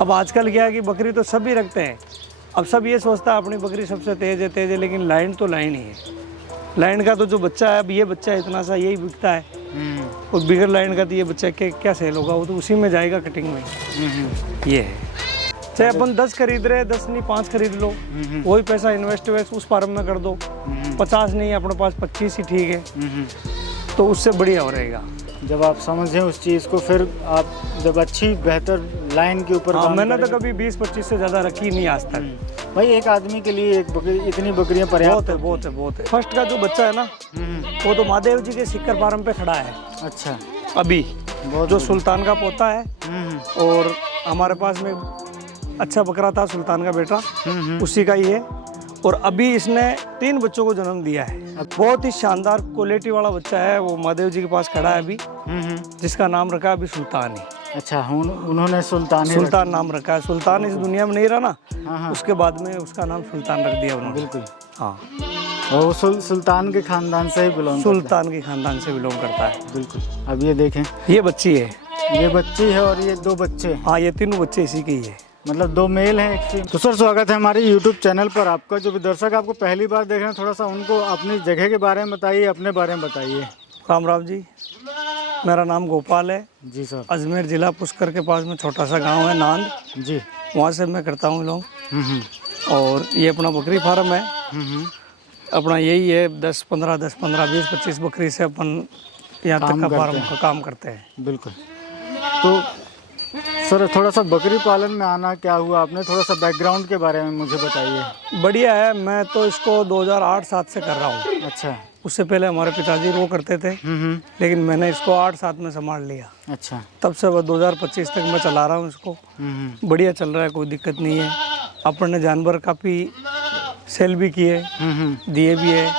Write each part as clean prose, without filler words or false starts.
अब आजकल क्या है कि बकरी तो सभी रखते हैं। अब सब ये सोचता है अपनी बकरी सबसे तेज़ है, लेकिन लाइन तो लाइन ही है। लाइन का तो जो बच्चा है, अब ये बच्चा है इतना सा यही बिकता है, और बिगर लाइन का तो ये बच्चा क्या सेल होगा, वो तो उसी में जाएगा कटिंग में। ये है, चाहे अपन 10 खरीद रहे, 10 नहीं 5 खरीद लो, वही पैसा इन्वेस्ट उस फार्म में कर दो। 50 नहीं, अपने पास 25 ही ठीक है, तो उससे बढ़िया हो रहेगा। जब आप समझें उस चीज़ को, फिर आप जब अच्छी बेहतर लाइन के ऊपर मैंने तो कभी 20-25 से ज़्यादा रखी नहीं आज तक। भाई एक आदमी के लिए एक बकरी, इतनी बकरियां पर्याप्त बहुत है। फर्स्ट का जो बच्चा है ना, वो तो महादेव जी के सिक्कर फार्म पे खड़ा है। अच्छा, अभी जो सुल्तान का पोता है, और हमारे पास में अच्छा बकरा था सुल्तान का बेटा, उसी का ही है। और अभी इसने 3 बच्चों को जन्म दिया है। बहुत ही शानदार क्वालिटी वाला बच्चा है, वो महादेव जी के पास खड़ा है अभी, जिसका नाम रखा है अभी सुल्तान ही। अच्छा, उन्होंने सुल्तान नाम रखा है। सुल्तान इस दुनिया में नहीं रहा ना, उसके बाद में उसका नाम सुल्तान रख दिया उन्होंने। बिल्कुल, हाँ। और वो सुल्तान के खानदान से ही सुल्तान के खानदान से बिलोंग करता है। बिल्कुल। अब ये देखें, ये बच्ची है, ये बच्ची है, और ये 2 बच्चे। हाँ, ये 3 बच्चे इसी के ही है। मतलब 2 मेल हैं, 1 फीमेल। तो सर, स्वागत है हमारे YouTube चैनल पर आपका। जो भी दर्शक आपको पहली बार देख रहे हैं, थोड़ा सा उनको अपनी जगह के बारे में बताइए, अपने बारे में बताइए। राम जी, मेरा नाम गोपाल है जी सर। अजमेर जिला पुष्कर के पास में छोटा सा गांव है नांद जी, वहाँ से मैं करता हूँ लोग। और ये अपना बकरी फार्म है, अपना यही है। 10, 15, 20, 25 बकरी से अपन यहाँ तक का फार्म का काम करते हैं। बिल्कुल। तो सर, थोड़ा सा बकरी पालन में आना क्या हुआ, आपने थोड़ा सा बैकग्राउंड के बारे में मुझे बताइए। बढ़िया है, मैं तो इसको 2008-7 से कर रहा हूँ। अच्छा। उससे पहले हमारे पिताजी वो करते थे, लेकिन मैंने इसको 8-7 में संभाल लिया। अच्छा। तब से 2025 तक मैं चला रहा हूँ इसको। बढ़िया चल रहा है, कोई दिक्कत नहीं है। अपन ने जानवर काफ़ी सेल भी किए, दिए भी है।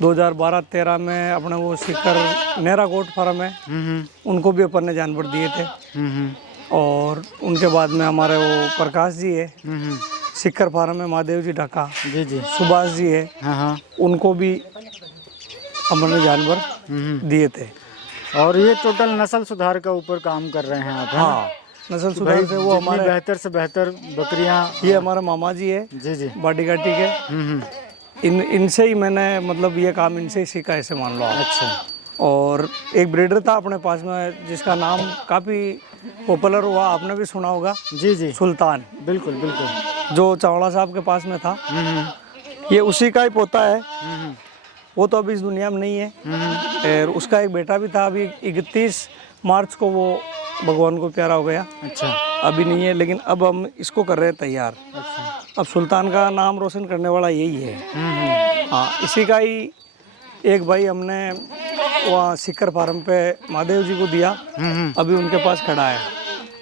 2012-13 में अपने वो सिक्कर नेहरा गोट फार्म है, उनको भी अपन ने जानवर दिए थे। और उनके बाद में हमारे वो प्रकाश जी है, सिक्कर फार्म में महादेव जी ढाका, जी, सुभाष जी है, उनको भी हमने जानवर दिए थे। और ये टोटल नस्ल सुधार का ऊपर काम कर रहे हैं आप? हाँ, नस्ल सुधार से वो हमारे बेहतर से बेहतर बकरियां। ये हमारे मामा जी है, जी, बाडी घाटी के। इनसे ही मैंने मतलब ये काम इनसे ही सीखा, ऐसे मान लो। अच्छा। और एक ब्रीडर था अपने पास में जिसका नाम काफ़ी पॉपुलर हुआ, आपने भी सुना होगा। जी, सुल्तान। बिल्कुल बिल्कुल, जो चावड़ा साहब के पास में था। ये उसी का ही पोता है। वो तो अभी इस दुनिया में नहीं है। और उसका एक बेटा भी था, अभी 31 मार्च को वो भगवान को प्यारा हो गया। अच्छा। अभी नहीं है, लेकिन अब हम इसको कर रहे हैं तैयार। अच्छा। अब सुल्तान का नाम रोशन करने वाला यही है। हाँ, इसी का ही एक भाई हमने वहाँ सिक्कर फार्म पे महादेव जी को दिया, अभी उनके पास खड़ा है।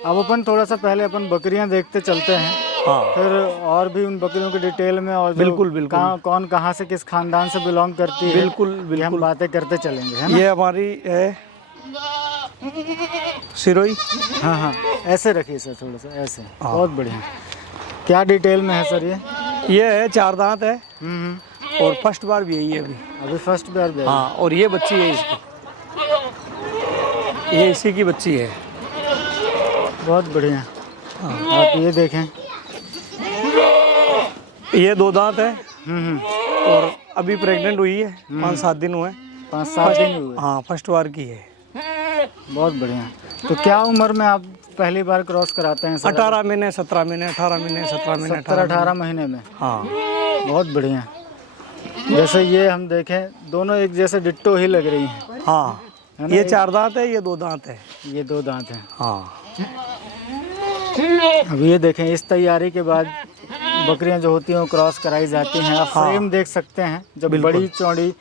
अब अपन थोड़ा सा पहले अपन बकरियां देखते चलते हैं। हाँ। फिर और भी उन बकरियों के डिटेल में, और बिल्कुल कौन कहाँ से किस खानदान से बिलोंग करती है, बिल्कुल हम बातें करते चलेंगे, है ना? ये हमारी है सिरोही। हाँ, ऐसे रखिए सर, थोड़ा सा ऐसे। बहुत बढ़िया। क्या डिटेल में है सर ये है 4 दांत है, और फर्स्ट बार भी यही है अभी फर्स्ट बार भी। हाँ, और ये बच्ची है इसकी, ये इसी की बच्ची है। बहुत बढ़िया। आप ये देखें, ये 2 दांत है, और अभी प्रेग्नेंट हुई है। 5-7 दिन हुए। 5-7 दिन हुए। हाँ, फर्स्ट बार की है। बहुत बढ़िया। तो क्या उम्र में आप पहली बार क्रॉस कराते हैं? 18 महीने, 17 महीने, 18 महीने, 17 महीने, 18 महीने में। हाँ, बहुत बढ़िया। जैसे ये हम देखें, दोनों एक जैसे डिट्टो ही लग रही हैं। हाँ, ये 4 दांत है, ये 2 दांत है। ये 2 दांत हैं। हाँ। अब ये देखें, इस तैयारी के बाद बकरियां जो होती हैं वो क्रॉस कराई जाती हैं। आप फ्रेम देख सकते हैं, जब बड़ी चौड़ी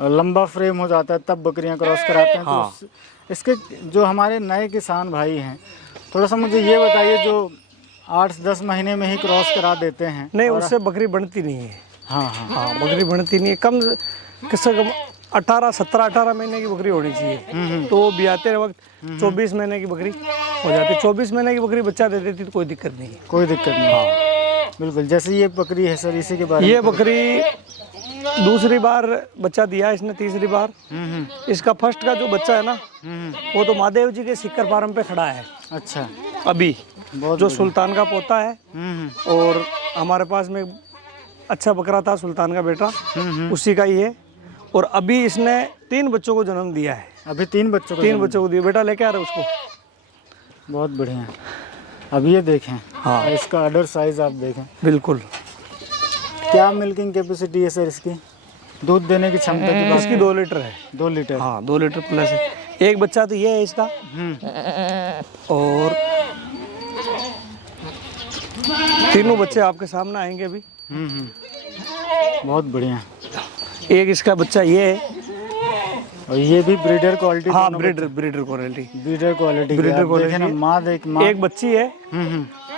लंबा फ्रेम हो जाता है तब बकरियां क्रॉस कराते हैं। हाँ। तो इसके जो हमारे नए किसान भाई हैं, थोड़ा सा मुझे ये बताइए, जो 8-10 महीने में ही क्रॉस करा देते हैं। नहीं, उससे बकरी बनती नहीं है। हाँ, बकरी बनती नहीं है। कम से कम 18 महीने की बकरी होनी चाहिए। तो वो ब्याते वक्त 24 महीने की बकरी हो जाती है। 24 महीने की बकरी बच्चा दे देती तो कोई दिक्कत नहीं है। कोई दिक्कत नहीं। हाँ, बिल्कुल। जैसे ये बकरी है सर, इसी के बारे में। ये बकरी दूसरी बार बच्चा दिया इसने, तीसरी बार। इसका फर्स्ट का जो बच्चा है ना, वो तो महादेव जी के सिक्कर फार्म पे खड़ा है। अच्छा। अभी बहुत जो बढ़िया। सुल्तान का पोता है। और हमारे पास में एक अच्छा बकरा था सुल्तान का बेटा, उसी का ही है। और अभी इसने 3 बच्चों को जन्म दिया है। अभी 3 बच्चों को 3 जन्म बच्चों को दिया, बेटा लेके आ रहे उसको। दिया। बहुत बढ़िया। अब ये देखें, हाँ। इसका अडर साइज आप देखें। बिल्कुल। क्या मिल्किंग कैपेसिटी है सर इसकी? दूध देने की क्षमता की बात इसकी 2 लीटर है। 2 लीटर। हाँ 2 लीटर प्लस है। एक बच्चा तो ये है इसका। और तीनों बच्चे आपके सामने आएंगे अभी। बहुत बढ़िया। एक इसका बच्चा ये है। और ये भी ब्रीडर क्वालिटी। हाँ breeder quality. Breeder quality. Breeder देखें ना, माँ एक बच्ची है,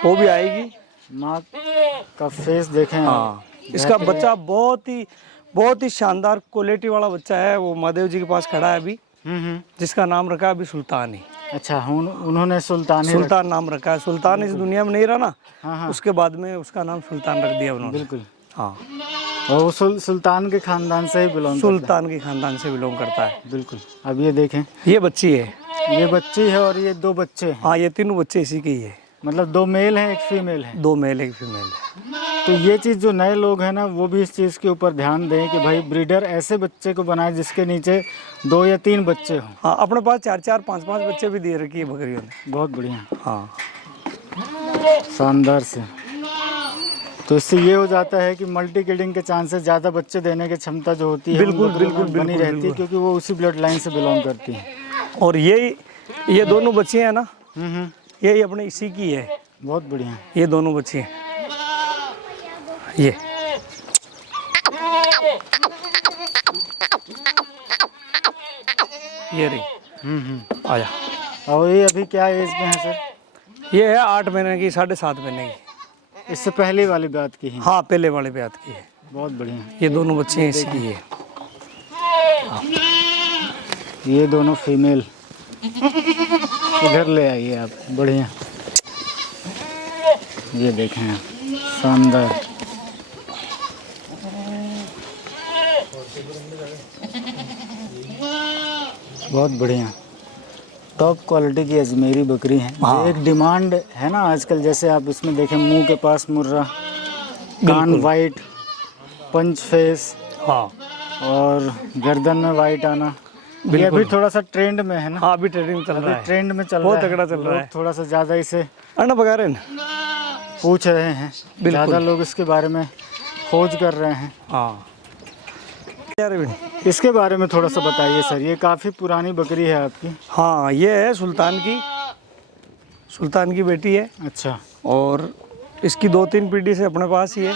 वो भी आएगी। माँ का फेस देखें। हाँ इसका बच्चा बहुत ही शानदार क्वालिटी वाला बच्चा है। वो महादेव जी के पास खड़ा है अभी, जिसका नाम रखा है अभी सुल्तान ही। अच्छा, उन्होंने सुल्तान नाम रखा है। सुल्तान इस दुनिया में नहीं रहा ना, हाँ। उसके बाद में उसका नाम सुल्तान रख दिया उन्होंने। बिल्कुल। हाँ और वो सुल्तान के खानदान से ही बिलोंग सुल्तान के खानदान से बिलोंग करता है। बिल्कुल। अब ये देखें, ये बच्ची है। ये बच्ची है और ये 2 बच्चे हैं। हाँ ये तीनों बच्चे इसी के ही है। मतलब 2 मेल हैं, 1 फीमेल है। 2 मेल 1 फीमेल है। तो ये चीज़ जो नए लोग हैं ना, वो भी इस चीज़ के ऊपर ध्यान दें कि भाई ब्रीडर ऐसे बच्चे को बनाए जिसके नीचे 2 या 3 बच्चे हों। हाँ अपने पास 4-4 5-5 बच्चे भी दे रखी है बकरियों ने। बहुत बढ़िया। हाँ शानदार से। तो इससे ये हो जाता है कि मल्टी किडिंग के चांसेस, ज़्यादा बच्चे देने की क्षमता जो होती है बिल्कुल, उन बकरियों में बिल्कुल, बनी बिल्कुल, रहती है, क्योंकि वो उसी ब्लड लाइन से बिलोंग करती हैं। और ये दोनों बच्चे हैं ना, ये अपने इसी की है। बहुत बढ़िया। ये दोनों बच्चे हैं। ये रही। आजा। और ये अभी क्या एज में है सर? ये है 8 महीने की, 7.5 महीने की। इससे पहले वाली बात की है? हाँ पहले वाले ब्यात की है। बहुत बढ़िया। ये दोनों बच्चे हैं इसी की है। ये दोनों फीमेल। इधर ले आइए आप। बढ़िया। ये देखें आप, शानदार। बहुत बढ़िया। टॉप क्वालिटी की अजमेरी बकरी है। हाँ। एक डिमांड है ना आजकल, जैसे आप इसमें देखें, मुंह के पास मुर्रा, कान वाइट, पंच फेस, हाँ और गर्दन में वाइट आना, ये अभी थोड़ा सा ट्रेंड में है ना। हाँ अभी ट्रेडिंग चल रहा है। ट्रेंड में चल बहुत रहा है। तगड़ा चल रहा है। लोग थोड़ा सा ज़्यादा इसे अन्ना बगारेन। पूछ रहे हैं, ज़्यादा लोग इसके बारे में खोज कर रहे हैं। हाँ यार इसके बारे में थोड़ा सा बताइए सर। ये काफ़ी पुरानी बकरी है आपकी। हाँ ये है सुल्तान की बेटी है। अच्छा। और इसकी 2-3 पीढ़ी से अपने पास ही है।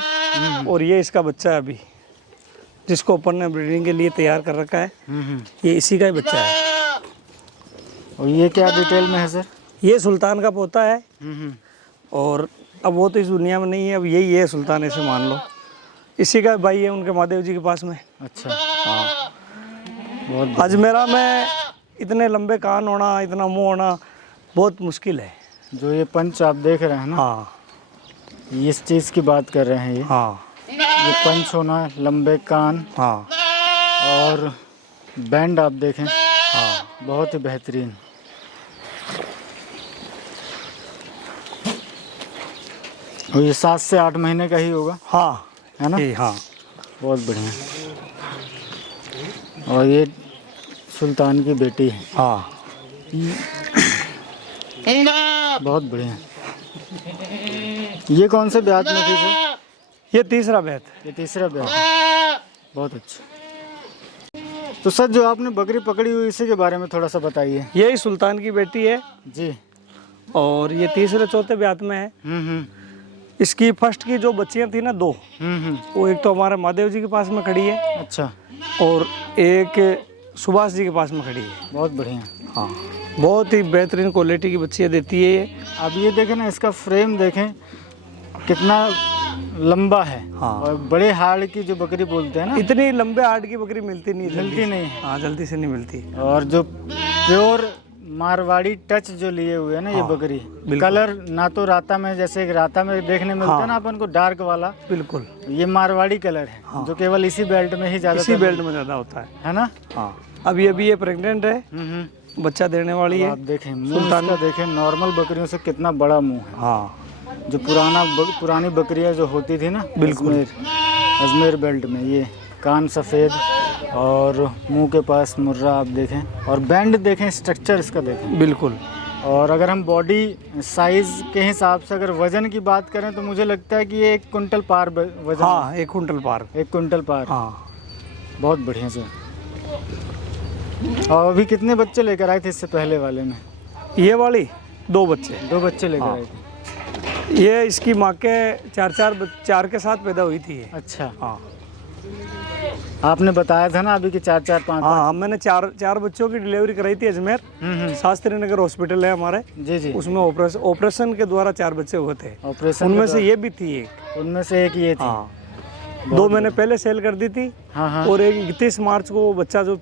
और ये इसका बच्चा है अभी, जिसको अपन ने ब्रीडिंग के लिए तैयार कर रखा है। ये इसी का ही बच्चा है। और ये क्या डिटेल में है सर? ये सुल्तान का पोता है। और अब वो तो इस दुनिया में नहीं है, अब यही है सुल्तान, ऐसे मान लो। इसी का भाई है उनके महादेव जी के पास में। अच्छा। हाँ बहुत अजमेरा में इतने लंबे कान होना, इतना मुंह होना बहुत मुश्किल है। जो ये पंच आप देख रहे हैं ना, हाँ इस चीज़ की बात कर रहे हैं। हाँ ये पंच होना, लंबे कान, हाँ और बैंड आप देखें, हाँ बहुत ही बेहतरीन। और ये 7 से 8 महीने का ही होगा, हाँ है ना? हाँ बहुत बढ़िया। और ये सुल्तान की बेटी है। हाँ बहुत बढ़िया। ये कौन से ब्याज में थी सर? ये तीसरा बैत। ये तीसरा ब्याज। बहुत अच्छा। तो सर, जो आपने बकरी पकड़ी हुई, इसी के बारे में थोड़ा सा बताइए। यही सुल्तान की बेटी है। जी। और ये तीसरे चौथे ब्यात में है। इसकी फर्स्ट की जो बच्चियां थी ना 2, वो एक तो हमारे महादेव जी के पास में खड़ी है। अच्छा। और एक सुभाष जी के पास में खड़ी है। बहुत बढ़िया। हाँ बहुत ही बेहतरीन क्वालिटी की बच्चियाँ देती है ये। अब ये देखें ना, इसका फ्रेम देखें कितना लंबा है। हाँ। और बड़े हाड़ की जो बकरी बोलते हैं ना, इतनी लंबे हार्ट की बकरी मिलती नहीं जल्दी। मिलती नहीं है। हाँ जल्दी से नहीं मिलती। और जो प्योर मारवाड़ी टच जो लिए हुए है ना ये बकरी, कलर ना तो राता में, जैसे एक राता में देखने मिलता है ना अपन को डार्क वाला, बिल्कुल ये मारवाड़ी कलर है। जो केवल इसी बेल्ट में ही ज्यादा, इसी बेल्ट में ज़्यादा होता है ना। हाँ अभी ये प्रेग्नेंट है। बच्चा देने वाली है। आप देखें मुंह इसका, देखें नॉर्मल बकरियों से कितना बड़ा मुंह है। हाँ, जो पुरानी बकरियां जो होती थी ना, बिल्कुल। अजमेर बेल्ट में, ये कान सफ़ेद और मुंह के पास मुर्रा आप देखें, और बैंड देखें, स्ट्रक्चर इसका देखें। बिल्कुल। और अगर हम बॉडी साइज़ के हिसाब से अगर वज़न की बात करें तो मुझे लगता है कि ये 1 कुंटल पार वज़न। हाँ, 1 कुंटल पार। 1 कुंटल पार। हाँ, बहुत बढ़िया से। और अभी कितने बच्चे लेकर आए थे इससे पहले वाले में? ये वाली 2 बच्चे। 2 बच्चे लेकर हाँ। आए थे। ये इसकी माँ के 4 के साथ पैदा हुई थी ये। अच्छा, हाँ। आपने बताया था ना अभी कि 4 5। हाँ, मैंने 4 बच्चों की डिलीवरी कराई थी अजमेर। शास्त्री नगर हॉस्पिटल है हमारे, जी जी। उसमें ऑपरेशन के द्वारा 4 बच्चे हुए थे। ऑपरेशन उनमें से ये भी थी एक। उनमें से एक ये थी। हाँ, 2 मैंने पहले सेल कर दी थी। हाँ हाँ। और एक 31 मार्च को वो बच्चा जो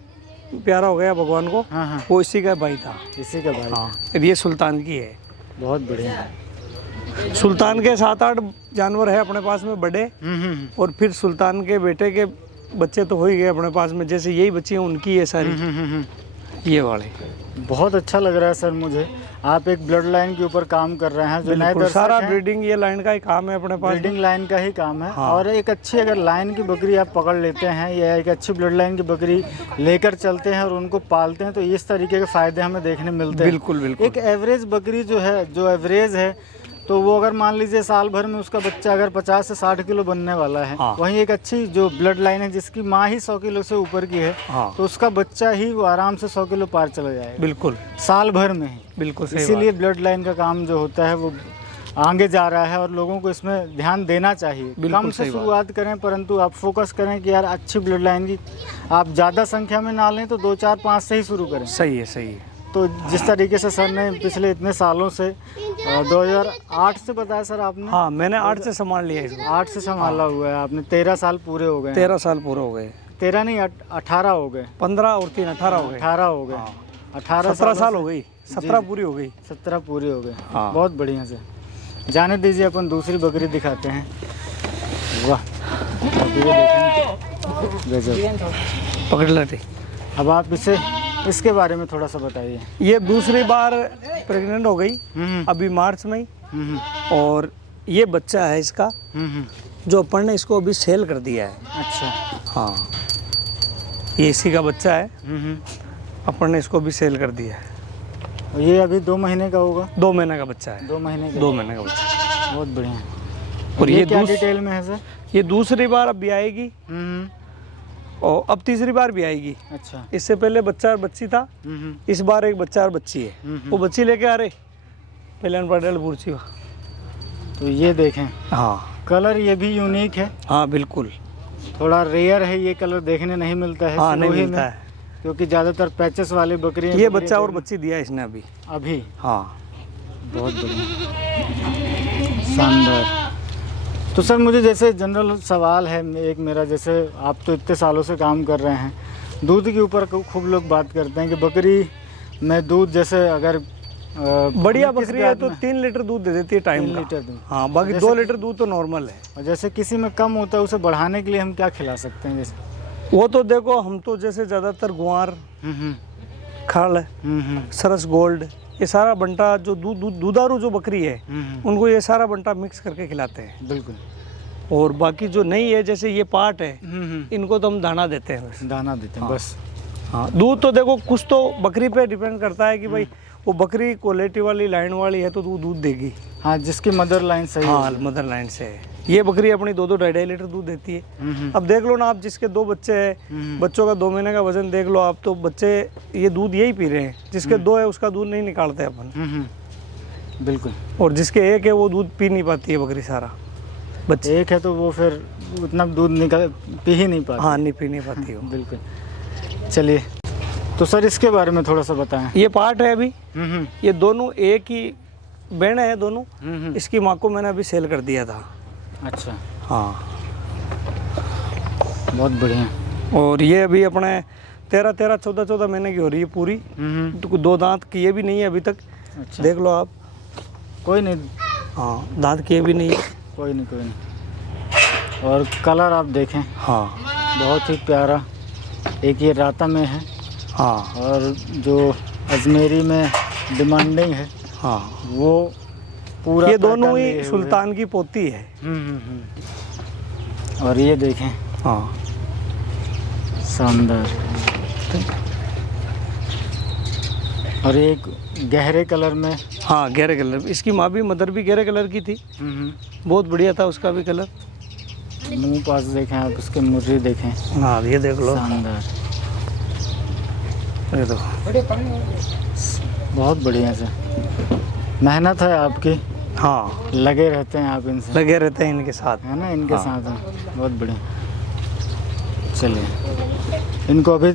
प्यारा हो गया भगवान को, हाँ हाँ। वो इसी का भाई था। इसी का भाई। हाँ, और ये सुल्तान की है। बहुत बढ़िया। सुल्तान के 7-8 जानवर है अपने पास में बड़े। और फिर सुल्तान के बेटे के बच्चे तो हो ही गए अपने पास में, जैसे यही बच्ची हैं उनकी है सारी। ये वाले बहुत अच्छा लग रहा है सर मुझे। आप एक ब्लड लाइन के ऊपर काम कर रहे हैं, जो नए दर्शक सारा हैं, ब्रीडिंग ये लाइन का ही काम है अपने पास। ब्रीडिंग लाइन का ही काम है। हाँ। और एक अच्छी अगर लाइन की बकरी आप पकड़ लेते हैं या एक अच्छी ब्लड लाइन की बकरी लेकर चलते हैं और उनको पालते हैं तो इस तरीके के फ़ायदे हमें देखने मिलते हैं। बिल्कुल बिल्कुल। एक एवरेज बकरी जो है, जो एवरेज है, तो वो अगर मान लीजिए साल भर में उसका बच्चा अगर 50 से 60 किलो बनने वाला है, हाँ। वहीं एक अच्छी जो ब्लड लाइन है जिसकी माँ ही 100 किलो से ऊपर की है, हाँ। तो उसका बच्चा ही वो आराम से 100 किलो पार चला जाएगा बिल्कुल साल भर में ही। बिल्कुल सही इसीलिए ब्लड लाइन का काम जो होता है वो आगे जा रहा है और लोगों को इसमें ध्यान देना चाहिए। बिल्कुल कम से सही बात। शुरुआत करें, परंतु आप फोकस करें कि यार अच्छी ब्लड लाइन की आप ज़्यादा संख्या में ना लें तो 2 4 5 से ही शुरू करें। सही है, सही है। तो जिस तरीके से सर ने पिछले इतने सालों से 2008 से बताया सर आपने? हाँ, मैंने 8 से संभाल लिया इसको। 8 से संभाला हुआ है आपने। 13 साल पूरे हो गए। 13 साल पूरे हो गए। 13 नहीं, 18 हो गए। 15 और 3 18 हो गए। 18 हो गए। 18 17 साल हो गई। 17 पूरी हो गई। 17 पूरी हो गए। हाँ। बहुत बढ़िया से। जाने दीजिए, अपन दूसरी बकरी दिखाते हैं। वाह, अभी ये देखें, गजब। पकड़ लेते। अब आप इसके बारे में थोड़ा सा बताइए। ये दूसरी बार प्रेग्नेंट हो गई अभी मार्च में ही। और ये बच्चा है इसका, जो अपन ने इसको अभी सेल कर दिया है। अच्छा। हाँ, ये इसी का बच्चा है, अपन ने इसको भी सेल कर दिया है। ये अभी 2 महीने का होगा? 2 महीने का बच्चा है। 2 महीने का। 2 महीने का बच्चा। बहुत बढ़िया। और ये क्या डिटेल में है सर? ये दूसरी बार अब भी आएगी और अब तीसरी बार भी आएगी। अच्छा। इससे पहले बच्चा और बच्ची था, इस बार एक बच्चा और बच्ची है। वो बच्ची लेके आ रहे पहले पटेल पूर्ची। तो ये देखें, हाँ, कलर ये भी यूनिक है। हाँ बिल्कुल। थोड़ा रेयर है, ये कलर देखने नहीं मिलता है। हाँ, नहीं सिरोही मिलता में, है क्योंकि ज़्यादातर पैचेस वाली बकरी। ये बच्चा और बच्ची दिया इसने अभी। हाँ। बहुत बढ़िया, शानदार। तो सर मुझे जैसे जनरल सवाल है एक मेरा, जैसे आप तो इतने सालों से काम कर रहे हैं, दूध के ऊपर खूब लोग बात करते हैं कि बकरी में दूध जैसे अगर बढ़िया बकरी है तो 3 लीटर दूध दे देती है टाइम 3 का। लीटर दूध। हाँ, बाकी 2 लीटर दूध तो नॉर्मल है। और जैसे किसी में कम होता है, उसे बढ़ाने के लिए हम क्या खिला सकते हैं? जैसे वो तो देखो, हम तो जैसे ज़्यादातर गुआर, खल, सरस गोल्ड, ये सारा बंटा जो दूधारू जो बकरी है उनको ये सारा बंटा मिक्स करके खिलाते हैं। बिल्कुल। और बाकी जो नहीं है, जैसे ये पार्ट है, इनको तो हम दाना देते हैं बस। दाना देते हैं बस। हाँ, दूध तो देखो कुछ तो बकरी पे डिपेंड करता है कि भाई वो बकरी क्वालिटी वाली लाइन वाली है तो दूध देगी। हाँ, जिसकी मदर लाइन सही हाँ, मदर लाइन से है। ये बकरी अपनी 2-2 2.5 लीटर दूध देती है। अब देख लो ना आप, जिसके 2 बच्चे हैं, बच्चों का 2 महीने का वजन देख लो आप, तो बच्चे ये दूध यही पी रहे हैं। जिसके 2 है उसका दूध नहीं निकालते अपन। बिल्कुल। और जिसके 1 है वो दूध पी नहीं पाती है बकरी सारा। बच्चे 1 है तो वो फिर उतना दूध पी ही नहीं पाती। हाँ, नहीं पी नहीं पाती हो। बिल्कुल। चलिए, तो सर इसके बारे में थोड़ा सा बताएं। ये पार्ट है अभी, ये दोनों एक ही बहन है दोनों। इसकी माँ को मैंने अभी सेल कर दिया था। अच्छा। हाँ, बहुत बढ़िया। और ये अभी अपने 13 14 महीने की हो रही है पूरी। तो 2 दांत किए भी नहीं है अभी तक। अच्छा। देख लो आप। कोई नहीं। हाँ, दांत किए भी नहीं है। कोई नहीं। और कलर आप देखें। हाँ, बहुत ही प्यारा। एक ये राता में है। हाँ। और जो अजमेरी में डिमांडिंग है, हाँ वो पूरा ये दोनों पैटर्न लिए ही हुए सुल्तान की पोती है। और ये देखें, हाँ शानदार। और एक गहरे कलर में, हाँ गहरे कलर, इसकी माँ भी मदर भी गहरे कलर की थी, बहुत बढ़िया था उसका भी कलर। मुंह पास देखें आप, उसके मुर्री देखें, हाँ ये देख लो, शानदार, ये देखो, बहुत बढ़िया से मेहनत है आपकी, हाँ लगे रहते हैं आप इनसे, लगे रहते हैं इनके साथ, है ना, इनके हाँ। साथ हैं, बहुत बढ़िया। चलिए, इनको अभी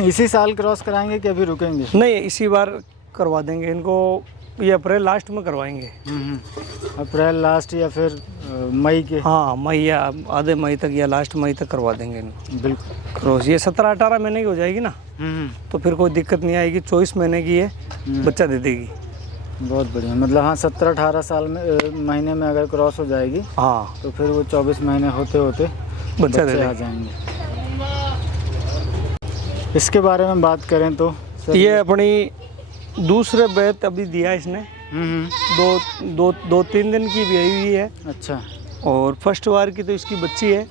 इसी साल क्रॉस कराएंगे कि अभी रुकेंगे? नहीं इसी बार करवा देंगे इनको, ये अप्रैल लास्ट में करवाएंगे। अप्रैल लास्ट या फिर मई के? हाँ मई या आधे मई तक या लास्ट मई तक करवा देंगे इनको बिल्कुल। क्रॉस। ये 17-18 महीने की हो जाएगी ना, तो फिर कोई दिक्कत नहीं आएगी। 24 महीने की है, बच्चा दे देगी। बहुत बढ़िया, मतलब हाँ 17-18 साल में महीने में अगर क्रॉस हो जाएगी, हाँ तो फिर वो 24 महीने होते होते बच्चा दे आ देगी। जाएंगे। इसके बारे में बात करें तो सर, ये अपनी दूसरे बैत अभी दिया इसने, 2-3 दिन की भी आई हुई है। अच्छा। और फर्स्ट बार की तो इसकी बच्ची है,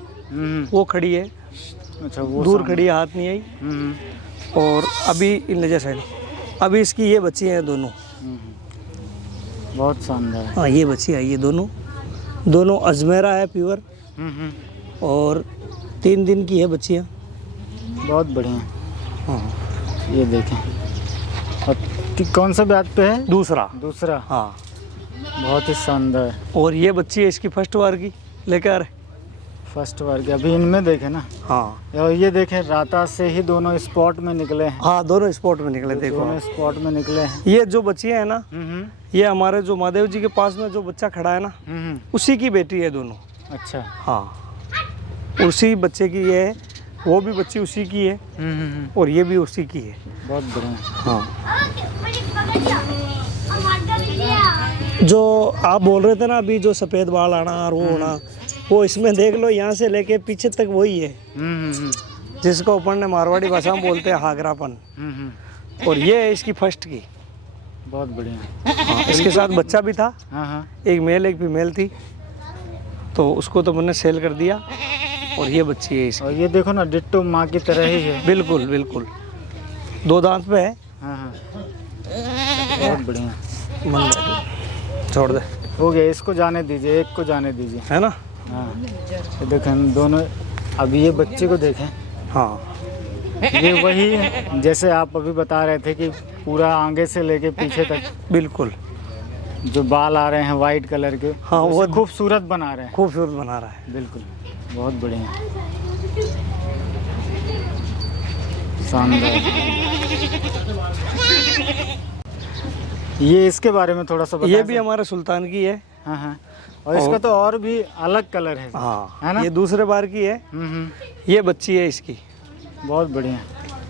वो खड़ी है, अच्छा, वो दूर खड़ी है, हाथ नहीं आई। और अभी इन नजर साइड, अभी इसकी ये बच्ची है दोनों। बहुत शानदार। हाँ ये बच्ची आई है, दोनों अजमेरा है प्योर, और 3 दिन की है बच्चियाँ। बहुत बढ़िया। हाँ ये देखें, और कौन सा ब्याज पे है? दूसरा। हाँ, बहुत ही शानदार। और ये बच्ची है इसकी फर्स्ट बार की लेकर, फर्स्ट वर्ग अभी इनमें देखें ना। हाँ और ये देखें, राता से ही दोनों स्पॉट में निकले हैं। हाँ दोनों स्पॉट में निकले, देखो दोनों स्पॉट में निकले हैं। ये जो बच्चियाँ है ना, ये हमारे जो महादेव जी के पास में जो बच्चा खड़ा है ना, उसी की बेटी है दोनों। अच्छा। हाँ उसी बच्चे की ये है, वो भी बच्ची उसी की है, और ये भी उसी की है। बहुत बढ़िया। हाँ जो आप बोल रहे थे ना अभी, जो सफ़ेद बाल आना और वो होना, वो इसमें देख लो, यहाँ से लेके पीछे तक वही है, जिसको अपन ने मारवाड़ी भाषा में बोलते हैं हागरापन। और ये है इसकी फर्स्ट की। बहुत बढ़िया। हाँ इसके साथ बच्चा भी था, हाँ। एक मेल एक फीमेल थी, तो उसको तो मैंने सेल कर दिया। और ये बच्ची है इसकी। और ये देखो ना, डिट्टो माँ की तरह ही है। बिल्कुल बिल्कुल, 2 दांत पे है। हाँ। बहुत बढ़िया। मन छोड़ दे, हो गया, इसको जाने दीजिए, एक को जाने दीजिए, है ना। हाँ। ये देखें दोनों, अब ये बच्चे को देखें, हाँ ये वही है जैसे आप अभी बता रहे थे कि पूरा आगे से लेके पीछे तक बिल्कुल, जो बाल आ रहे हैं वाइट कलर के, हाँ वो खूबसूरत बना रहे हैं। खूबसूरत बना रहा है। बिल्कुल, बहुत बढ़िया, शानदार। ये इसके बारे में थोड़ा सा बताएं। ये भी हमारे सुल्तान की है। हाँ। और इसका तो और भी अलग कलर है। हाँ है ना? ये दूसरे बार की है। ये बच्ची है इसकी। बहुत बढ़िया।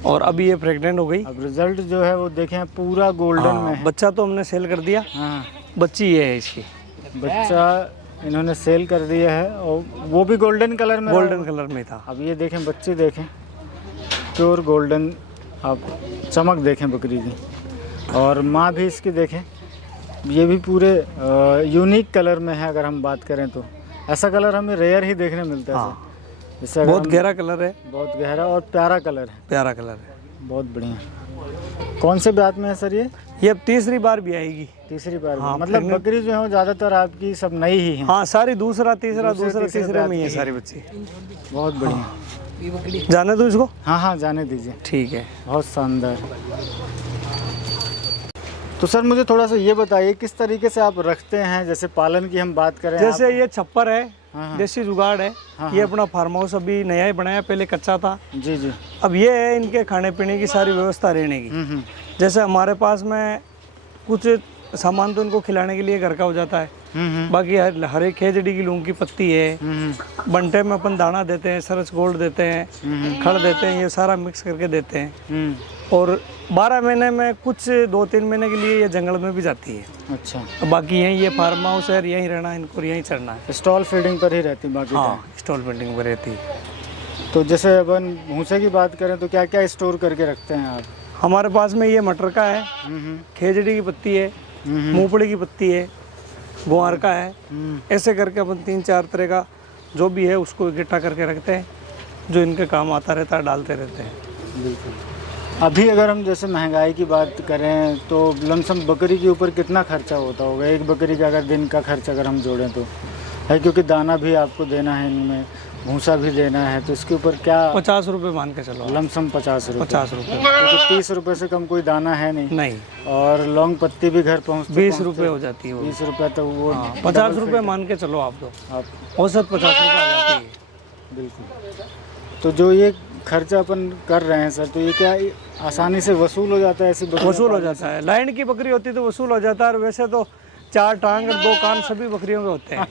और अभी ये प्रेग्नेंट हो गई। अब रिजल्ट जो है वो देखें, पूरा गोल्डन में है। बच्चा तो हमने सेल कर दिया। हाँ, बच्ची ये है इसकी। बच्चा इन्होंने सेल कर दिया है, और वो भी गोल्डन कलर में। गोल्डन कलर में था। अब ये देखें, बच्चे देखें, प्योर गोल्डन, आप चमक देखें बकरी की। और माँ भी इसकी देखें, ये भी पूरे यूनिक कलर में है। अगर हम बात करें तो ऐसा कलर हमें रेयर ही देखने मिलता है। हाँ। जैसे बहुत गहरा कलर है। बहुत गहरा और प्यारा कलर है। प्यारा कलर है। बहुत बढ़िया। कौन से ब्यात में है सर ये? ये अब तीसरी बार भी आएगी। तीसरी बार। हाँ, मतलब बकरी जो है वो ज़्यादातर आपकी सब नई ही हैं। हाँ सारी दूसरा तीसरा तीसरे तीसरे में ही है सारी बच्ची। बहुत बढ़िया। जाने दो इसको। हाँ, जाने दीजिए। ठीक है। बहुत शानदार। तो सर मुझे थोड़ा सा ये बताइए, किस तरीके से आप रखते हैं? जैसे पालन की हम बात करें, जैसे ये छप्पर है, हाँ। देसी जुगाड़ है। ये अपना फार्म हाउस अभी नया ही बनाया, पहले कच्चा था। जी। अब ये है इनके खाने पीने की सारी व्यवस्था रहने की। जैसे हमारे पास में कुछ सामान तो इनको खिलाने के लिए घर का हो जाता है। बाकी हर एक खेजड़ी की लूंग की पत्ती है। बंटे में अपन दाना देते हैं, सरस गोल्ड देते हैं, खड़ देते हैं, ये सारा मिक्स करके देते हैं। और 12 महीने में कुछ 2-3 महीने के लिए ये जंगल में भी जाती है। अच्छा। बाकी यहीं ये फार्म हाउस है, यहीं रहना है इनको, यहीं चढ़ना है। स्टॉल फीडिंग पर ही रहती बाकी? हाँ स्टॉल पेंटिंग पर रहती है। तो जैसे अपन भूसे की बात करें तो क्या क्या स्टोर करके रखते हैं आप? हमारे पास में ये मटर का है, खेजड़ी की पत्ती है, मूंगफली की पत्ती है, गुआर का है। ऐसे करके अपन 3-4 तरह का जो भी है उसको इकट्ठा करके रखते हैं, जो इनके काम आता रहता है, डालते रहते हैं। बिल्कुल। अभी अगर हम जैसे महंगाई की बात करें तो लमसम बकरी के ऊपर कितना खर्चा होता होगा? एक बकरी का अगर दिन का खर्च अगर हम जोड़ें तो है, क्योंकि दाना भी आपको देना है, इनमें भूसा भी देना है, तो इसके ऊपर क्या 50 रुपये मान के चलो। लमसम 50 रुपये? 50 रुपये, क्योंकि 30 रुपये से कम कोई दाना है नहीं। नहीं। और लौंग पत्ती भी घर पहुँचते 20 रुपये हो जाती है वो। 20 रुपये तो वो 50 रुपये मान के चलो आप, तो आप औसत 50 रुपये आ जाती है। बिल्कुल। तो जो ये खर्चा अपन कर रहे हैं सर, तो ये क्या आसानी से वसूल हो जाता है? ऐसी वसूल हो जाता है। लाइन की बकरी होती तो वसूल हो जाता है, और वैसे तो 4 टांग और 2 कान सभी बकरियों के होते हैं।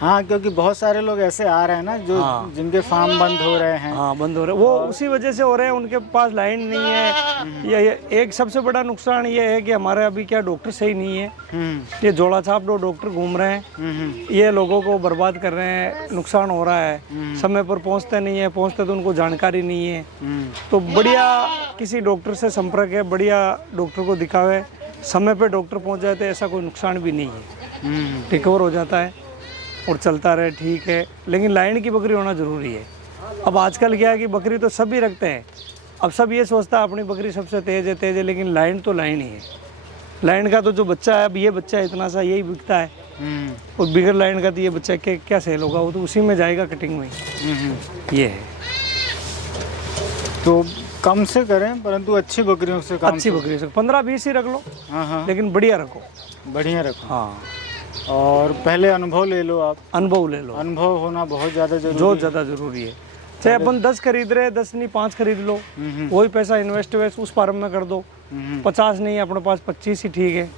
हाँ, क्योंकि बहुत सारे लोग ऐसे आ रहे हैं ना जो जिनके फार्म बंद हो रहे हैं। हाँ, बंद हो रहे हैं, वो उसी वजह से हो रहे हैं, उनके पास लाइन नहीं है। ये एक सबसे बड़ा नुकसान ये है कि हमारे अभी क्या डॉक्टर सही नहीं है। ये जोड़ा छाप 2 डॉक्टर घूम रहे हैं, ये लोगों को बर्बाद कर रहे हैं, नुकसान हो रहा है। समय पर पहुंचते नहीं है, पहुंचते तो उनको जानकारी नहीं है। तो बढ़िया किसी डॉक्टर से संपर्क है, बढ़िया डॉक्टर को दिखावे, समय पे डॉक्टर पहुंच जाए तो ऐसा कोई नुकसान भी नहीं है, रिकवर हो जाता है और चलता रहे, ठीक है। लेकिन लाइन की बकरी होना ज़रूरी है। अब आजकल क्या है कि बकरी तो सभी रखते हैं, अब सब ये सोचता है अपनी बकरी सबसे तेज़ है, लेकिन लाइन तो लाइन ही है। लाइन का तो जो बच्चा है, अब ये बच्चा इतना सा यही बिकता है, और बिगर लाइन का तो ये बच्चा क्या सेल होगा, वो तो उसी में जाएगा कटिंग में। ये है। तो कम से करें, परंतु अच्छी बकरियों से काम। अच्छी बकरी से 15-20 ही रख लो। हाँ, लेकिन बढ़िया रखो, बढ़िया रखो। हाँ, और पहले अनुभव ले लो आप। अनुभव ले लो, अनुभव होना बहुत ज़्यादा जरूरी है। बहुत ज़्यादा ज़रूरी है। चाहे अपन 10 खरीद रहे, 10 नहीं 5 खरीद लो, वही पैसा इन्वेस्ट उस फार्म में कर दो। 50 नहीं, अपने पास 25 ही ठीक है,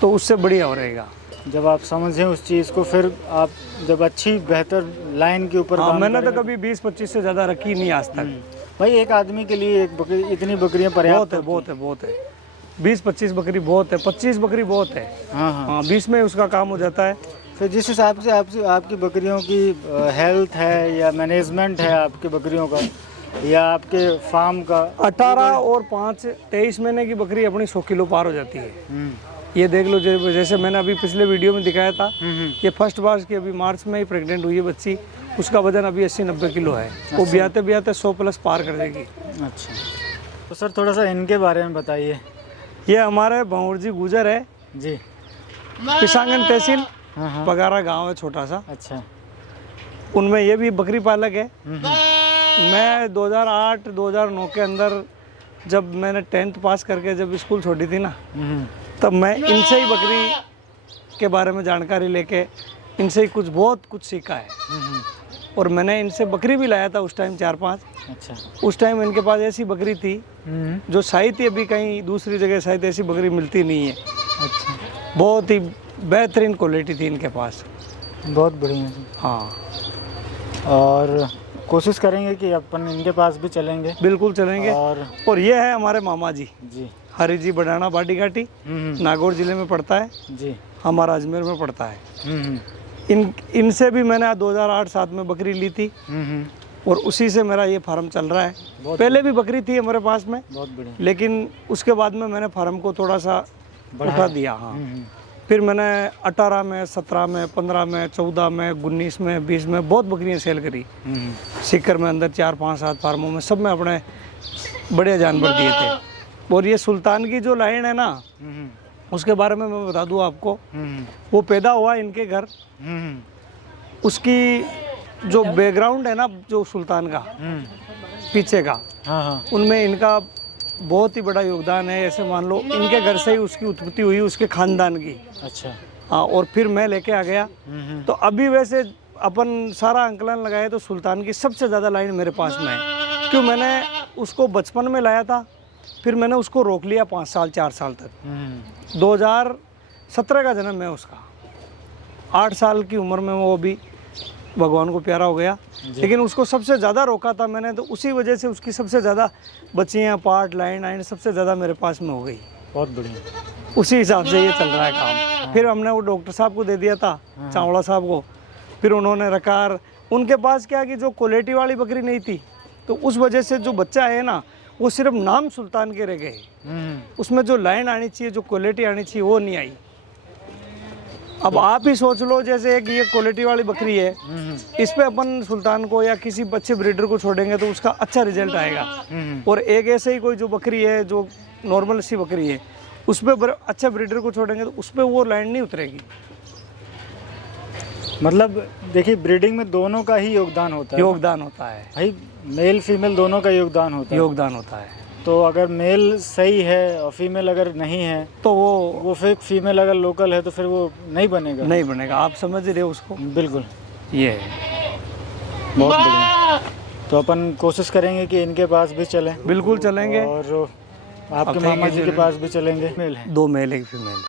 तो उससे बढ़िया हो रहेगा। जब आप समझें उस चीज़ को, फिर आप जब अच्छी बेहतर लाइन के ऊपर। हाँ, मैंने तो कभी 20-25 से ज़्यादा रखी नहीं आज तक। भाई एक आदमी के लिए एक बकरी, इतनी बकरियां पर्याप्त है? बहुत है। 20-25 बकरी बहुत है, 25 बकरी बहुत है। हाँ, 20 में उसका काम हो जाता है। फिर जिस हिसाब से आपकी बकरियों की हेल्थ है या मैनेजमेंट है आपकी बकरियों का या आपके फार्म का, 18 और 5 23 महीने की बकरी अपनी 100 किलो पार हो जाती है। ये देख लो, जैसे मैंने अभी पिछले वीडियो में दिखाया था, ये फर्स्ट बार की अभी मार्च में ही प्रेग्नेंट हुई है बच्ची, उसका वजन अभी 80-90 किलो है। वो ब्याते 100+ पार कर देगी। अच्छा, तो सर थोड़ा सा इनके बारे में बताइए। ये हमारे भंवर गुजर है जी, पिसांगन तहसील, पगारा गांव है छोटा सा। अच्छा, उनमें ये भी बकरी पालक है। मैं 2008-2009 के अंदर जब मैंने 10th पास करके जब स्कूल छोड़ी थी ना, तब मैं इनसे ही बकरी के बारे में जानकारी लेके इनसे ही बहुत कुछ सीखा है। और मैंने इनसे बकरी भी लाया था उस टाइम 4-5। अच्छा, उस टाइम इनके पास ऐसी बकरी थी जो शायद ही अभी कहीं दूसरी जगह शायद ऐसी बकरी मिलती नहीं है। अच्छा, बहुत ही बेहतरीन क्वालिटी थी इनके पास। बहुत बढ़िया। हाँ, और कोशिश करेंगे कि अपन इनके पास भी चलेंगे। बिल्कुल चलेंगे। और ये है हमारे मामा जी, हरी जी बडाना बाटी घाटी, नागौर जिले में पड़ता है जी, हमारा अजमेर में पड़ता है। इनसे भी मैंने 2008-7 में बकरी ली थी, और उसी से मेरा ये फार्म चल रहा है। पहले भी बकरी थी हमारे पास में, बहुत बढ़िया, लेकिन उसके बाद में मैंने फार्म को थोड़ा सा बढ़ा दिया। हाँ, फिर मैंने 18 में, 17 में, 15 में, 14 में, 19 में, 20 में बहुत बकरियां सेल करी। सीकर में अंदर 4-5-7 फार्मों में सब में अपने बढ़िया जानवर दिए थे। और ये सुल्तान की जो लाइन है ना, उसके बारे में मैं बता दूं आपको, वो पैदा हुआ इनके घर। उसकी जो बैकग्राउंड है ना, जो सुल्तान का पीछे का, उनमें इनका बहुत ही बड़ा योगदान है। ऐसे मान लो इनके घर से ही उसकी उत्पत्ति हुई, उसके खानदान की। अच्छा, हाँ, और फिर मैं लेके आ गया। तो अभी वैसे अपन सारा अंकलन लगाए तो सुल्तान की सबसे ज़्यादा लाइन मेरे पास में है। क्यों, मैंने उसको बचपन में लाया था, फिर मैंने उसको रोक लिया 5 साल 4 साल तक। 2017 का जन्म है उसका, 8 साल की उम्र में वो भी भगवान को प्यारा हो गया। लेकिन उसको सबसे ज़्यादा रोका था मैंने, तो उसी वजह से उसकी सबसे ज़्यादा बच्चियाँ, पार्ट, लाइन आइन सबसे ज़्यादा मेरे पास में हो गई। बहुत बढ़िया, उसी हिसाब से ये चल रहा है काम। फिर हमने वो डॉक्टर साहब को दे दिया था, चावड़ा साहब को, फिर उन्होंने रखा। उनके पास क्या कि जो क्वालिटी वाली बकरी नहीं थी, तो उस वजह से जो बच्चा है ना, वो सिर्फ नाम सुल्तान के रह गए। उसमें जो लाइन आनी चाहिए, जो क्वालिटी आनी चाहिए, वो नहीं आई। अब आप ही सोच लो, जैसे एक ये क्वालिटी वाली बकरी है, इस पे अपन सुल्तान को या किसी अच्छे ब्रीडर को छोड़ेंगे तो उसका अच्छा रिजल्ट आएगा। और एक ऐसे ही कोई जो बकरी है, जो नॉर्मल सी बकरी है, उस पे अच्छा ब्रीडर को छोड़ेंगे तो उस पे वो लाइन नहीं उतरेगी। मतलब देखिए, ब्रीडिंग में दोनों का ही योगदान होता है। योगदान होता है भाई, मेल फीमेल दोनों का योगदान होता है। योगदान होता है। तो अगर मेल सही है और फीमेल अगर नहीं है तो वो फिर फीमेल अगर लोकल है तो फिर वो नहीं बनेगा। नहीं बनेगा। आप समझ रहे हो उसको? बिल्कुल, ये है। बहुत बढ़िया। तो अपन कोशिश करेंगे कि इनके पास भी चलें। बिल्कुल चलेंगे। और आपके अब मामा thank जी you, के पास भी चलेंगे। मेल है, 2 मेल 1 फीमेल।